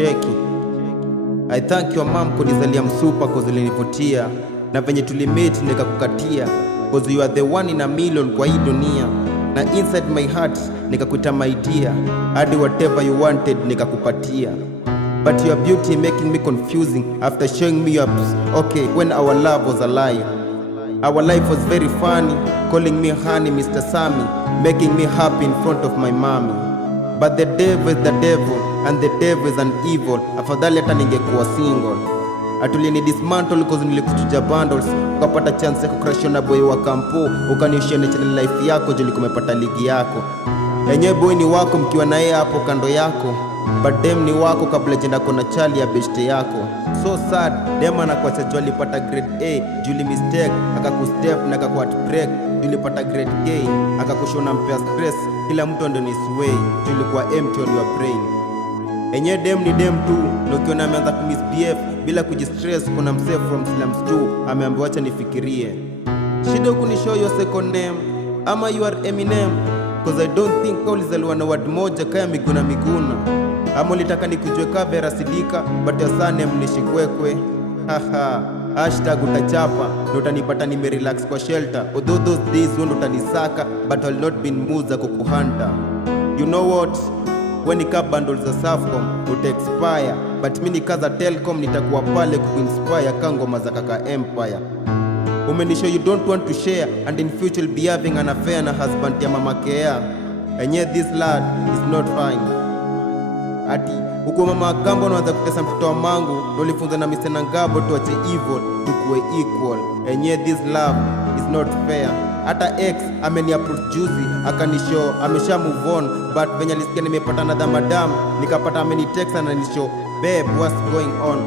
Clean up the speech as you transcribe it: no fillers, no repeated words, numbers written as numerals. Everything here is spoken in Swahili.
Cheki, I thank your mom kunizalia msupa cause ulinivutia, na venye tulimate nikakukatia cause you are the one in a million kwa hii dunia, na inside my heart nikakuita my dear, hadi whatever you wanted nikakupatia. But your beauty making me confusing after showing me up. Okay, when our love was alive, our life was very funny, calling me honey Mr. Sammy, making me happy in front of my mommy. But the devil is the devil and the devil is an evil. Afadhali hata ningekuwa single. Atulini dismantle cause nilikuchuja bundles, ukapata chance ya kucrush na boy wa kampo, ukanishia natural life yako juu kumepata ligi yako. Enyewe boy ni wako mkiwa na yeye hapo kando yako, but dem ni wako kabla jenda kona chali ya beshte yako. So sad, dem anakuacha juu alipata grade A, juli mistake, akakustep na akakuat break, juli pata grade K, akakushona mpea stress, kila mtu ndo ni sway, juli kwa empty on your brain. Enye dem ni dem tu, na ukiona ameanza kumisbehave bila kujistress, kuna msee from slums too ameambiwa acha nifikirie. Shida kunishow your second name, ama you are Eminem, cause I don't think ulizaliwa na word moja kaya Miguna Miguna. Ama ulitaka nikujue ka Vera Sidika, but your surname ni Shikwekwe. Haha, hashtag utachapa, na utanipata nimerelax kwa shelter. Although those days ndo utanisaka, but I'll not been muza kukuhanta. You know what? When nika bundles za Safcom uta expire, but mimi nikaza Telcom nitakuwa pale kuinspire kangoma za kaka Empire. Umenisho you don't want to share, and in future you'll be having an affair na husband ya mama Kea. And yet this lad is not fine. Ati uko mama Kambo unaanza kutesa mtoto wa mangu, ndio ulifunza na Mr. Nangabo tuache evil tukuwe equal. And yet this love is not fair. Hata ex ameni approach juzi akanishow amesha move on, but venye alisikia nimepata na madam nikapata ameni text na nishow babe what's going on.